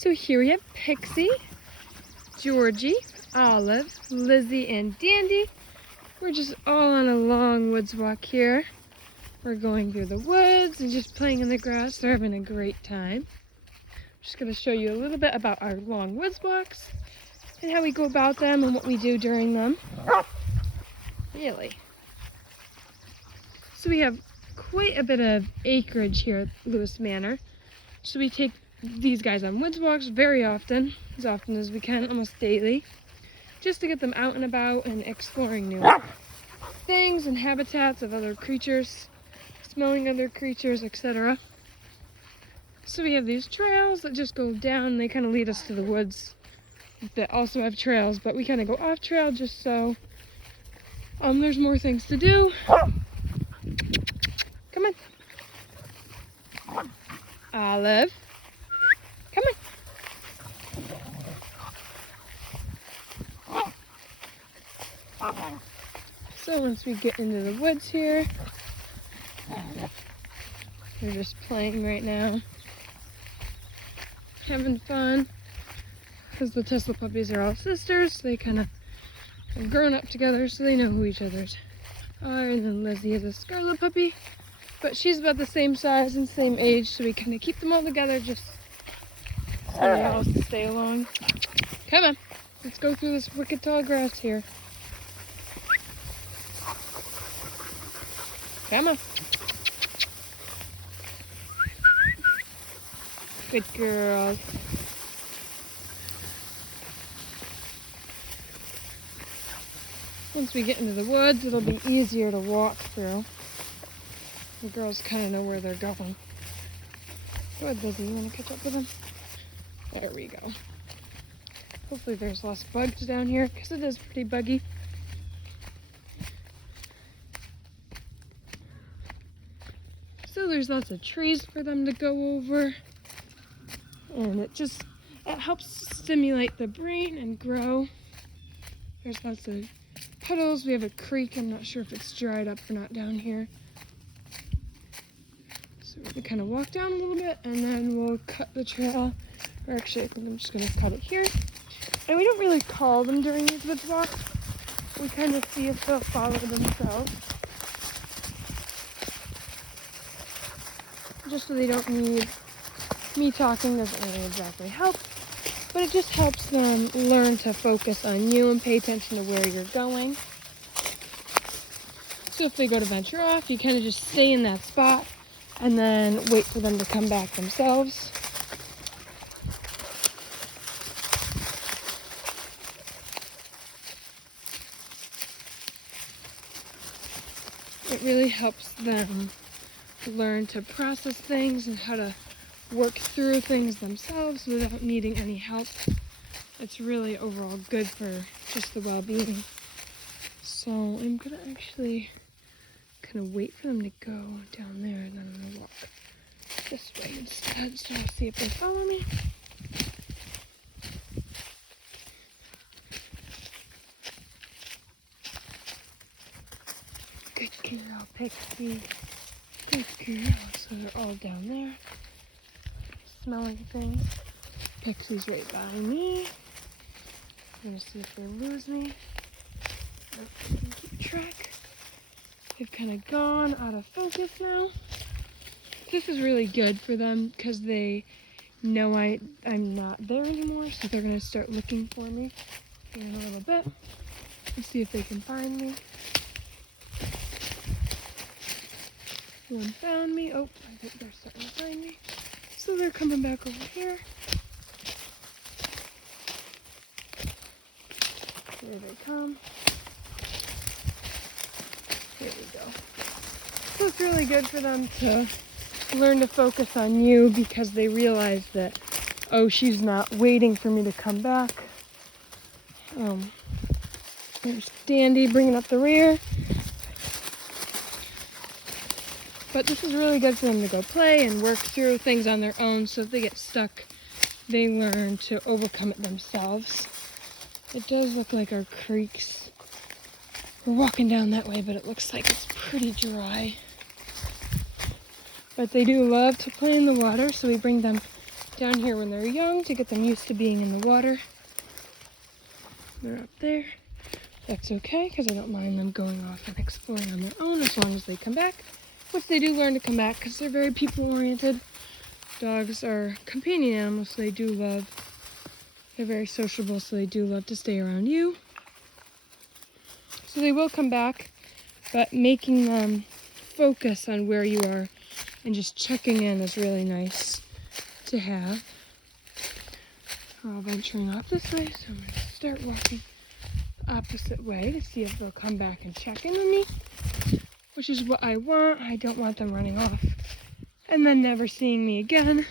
So here we have Pixie, Georgie, Olive, Lizzie, and Dandy. We're just all on a long woods walk here. We're going through the woods and just playing in the grass. They're having a great time. I'm just going to show you a little bit about our long woods walks and how we go about them and what we do during them. Really. So we have quite a bit of acreage here at Lewis Manor. So we take these guys on woods walks very often as we can, almost daily, just to get them out and about and exploring new things and habitats of other creatures, smelling other creatures, etc. So we have these trails that just go down. They kind of lead us to the woods that also have trails, but we kind of go off trail just so there's more things to do. Come on. Olive. Come on. So once we get into the woods here, we're just playing right now. Having fun. Because the Tesla puppies are all sisters. They kind of have grown up together, so they know who each other's are. And then Lizzie is a Scarlet puppy. But she's about the same size and same age, so we kind of keep them all together just so they all stay along. Come on, let's go through this wicked tall grass here. Come on. Good girls. Once we get into the woods, it'll be easier to walk through. The girls kind of know where they're going. Go ahead, Lizzie, you want to catch up with them? There we go. Hopefully there's less bugs down here, because it is pretty buggy. So there's lots of trees for them to go over. And it helps stimulate the brain and grow. There's lots of puddles. We have a creek. I'm not sure if it's dried up or not down here. So we kind of walk down a little bit and then we'll cut the trail. Or actually, I think I'm just going to cut it here. And we don't really call them during these woods walks. We kind of see if they'll follow themselves. Just so they don't need me talking doesn't really exactly help. But it just helps them learn to focus on you and pay attention to where you're going. So if they go to venture off, you kind of just stay in that spot and then wait for them to come back themselves. It really helps them learn to process things and how to work through things themselves without needing any help. It's really overall good for just the well-being. So I'm gonna actually kind of wait for them to go down there and then I'm gonna walk this way instead, so I'll see if they follow me. Good girl, Pixie. Good girl. So they're all down there, smelling things. Pixie's right by me. I'm gonna see if they lose me. If I can keep track. They've kind of gone out of focus now. This is really good for them because they know I'm not there anymore, so they're gonna start looking for me here in a little bit. Let's see if they can find me. One found me. Oh, I think they're starting to find me. So they're coming back over here. Here they come. Here we go. So it's really good for them to learn to focus on you because they realize that, oh, she's not waiting for me to come back. There's Dandy bringing up the rear. But this is really good for them to go play and work through things on their own, so if they get stuck, they learn to overcome it themselves. It does look like our creeks. We're walking down that way, but it looks like it's pretty dry. But they do love to play in the water, so we bring them down here when they're young to get them used to being in the water. They're up there. That's okay, because I don't mind them going off and exploring on their own as long as they come back, which they do learn to come back because they're very people-oriented. Dogs are companion animals, so they're very sociable, so they do love to stay around you. So they will come back, but making them focus on where you are and just checking in is really nice to have. We're all venturing off this way, so I'm going to start walking the opposite way to see if they'll come back and check in with me, which is what I want. I don't want them running off and then never seeing me again,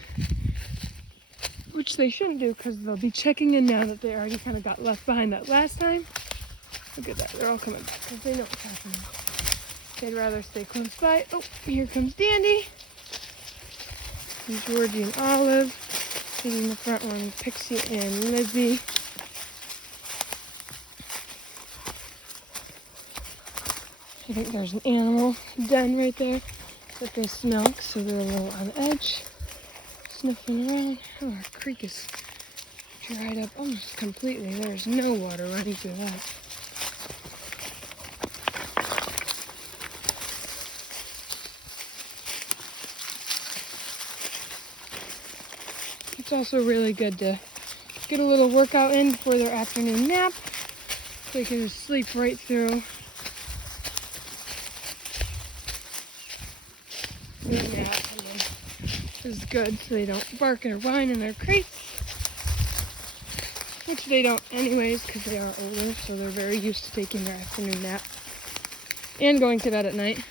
which they shouldn't do because they'll be checking in now that they already kind of got left behind that last time. Look at that, they're all coming back because they know what's happening. They'd rather stay close by. Oh, here comes Dandy. And Georgie and Olive. Taking the front one, Pixie and Lizzie. I think there's an animal den right there that they smell, so they're a little on edge, sniffing around. Oh, our creek is dried up almost completely. There's no water running through that. It's also really good to get a little workout in before their afternoon nap. They can just sleep right through their nap. And then this is good so they don't bark or whine in their crates, which they don't anyways because they are older, so they're very used to taking their afternoon nap and going to bed at night.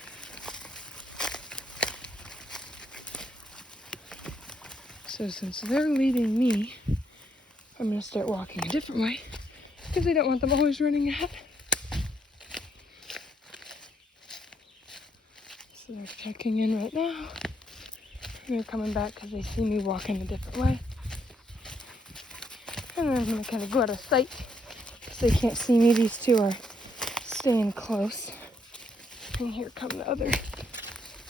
So since they're leaving me, I'm going to start walking a different way because I don't want them always running ahead. So they're checking in right now. And they're coming back because they see me walking a different way. And then I'm going to kind of go out of sight because they can't see me. These two are staying close. And here come the other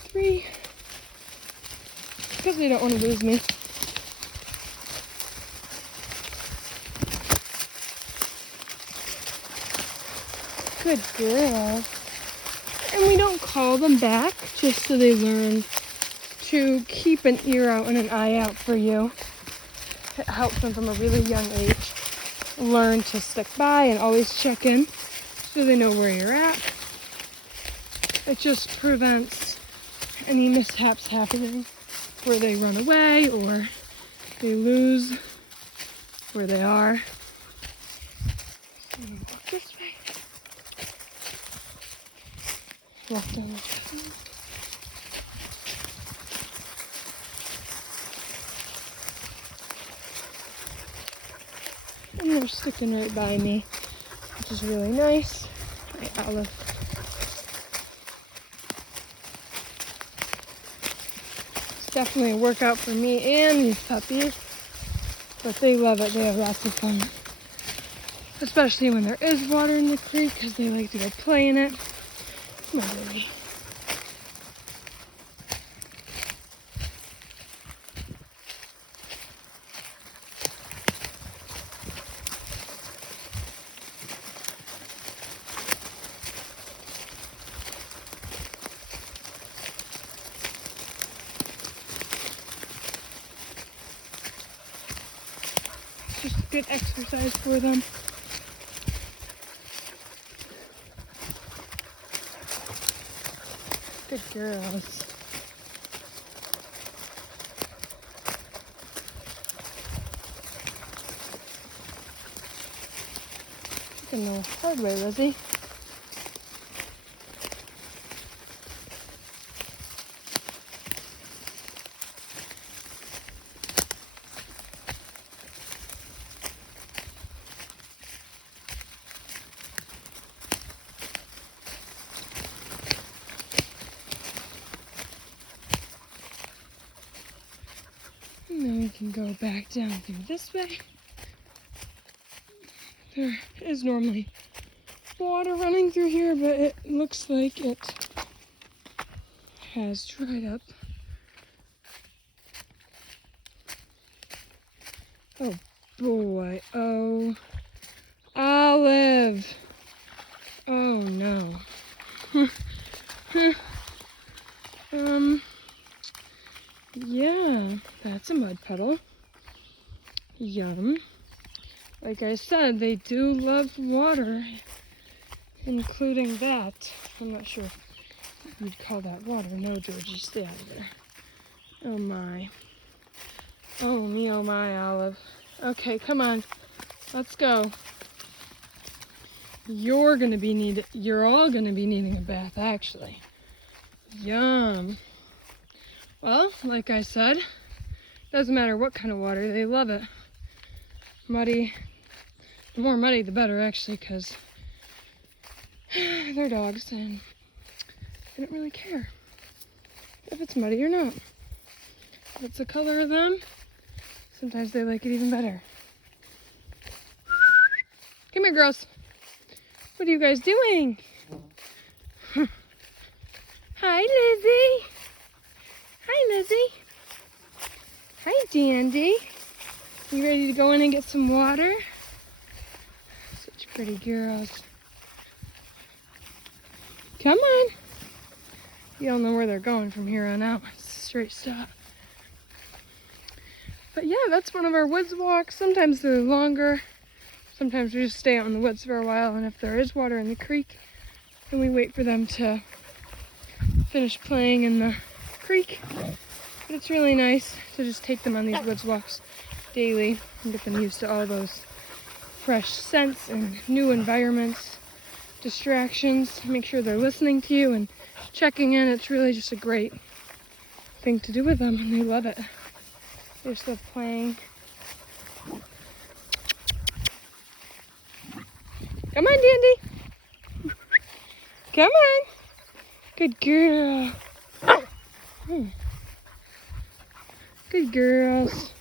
three because they don't want to lose me. Good girl. And we don't call them back just so they learn to keep an ear out and an eye out for you. It helps them from a really young age learn to stick by and always check in so they know where you're at. It just prevents any mishaps happening where they run away or they lose where they are. So I'm gonna walk this way. Walk down the path. And they're sticking right by me, which is really nice. Hi, Olive. It's definitely a workout for me and these puppies, but they love it. They have lots of fun, especially when there is water in the creek because they like to go play in it. Come on, baby. Just good exercise for them. Good girls. Taking the hard way, Lizzie. And then we can go back down through this way. There is normally water running through here, but it looks like it has dried up. Oh boy. Oh, Olive. Oh no. Yeah, that's a mud puddle. Yum. Like I said, they do love water, including that. I'm not sure if you'd call that water. No, Georgie, stay out of there. Oh my. Oh me, oh my, Olive. Okay, come on. Let's go. You're all gonna be needing a bath, actually. Yum. Well, like I said, doesn't matter what kind of water, they love it. Muddy. The more muddy, the better, actually, because they're dogs and they don't really care if it's muddy or not. If it's the color of them, sometimes they like it even better. Come here, girls. What are you guys doing? Hi, Lizzie. Hi, Lizzie. Hi, Dandy. You ready to go in and get some water? Such pretty girls. Come on. You don't know where they're going from here on out. It's a straight stop. But yeah, that's one of our woods walks. Sometimes they're longer. Sometimes we just stay out in the woods for a while, and if there is water in the creek, then we wait for them to finish playing in the creek. But it's really nice to just take them on these woods walks daily and get them used to all those fresh scents and new environments, distractions. Make sure they're listening to you and checking in. It's really just a great thing to do with them, and they love it. They just love playing. Come on, Dandy. Come on. Good girl. Good girls.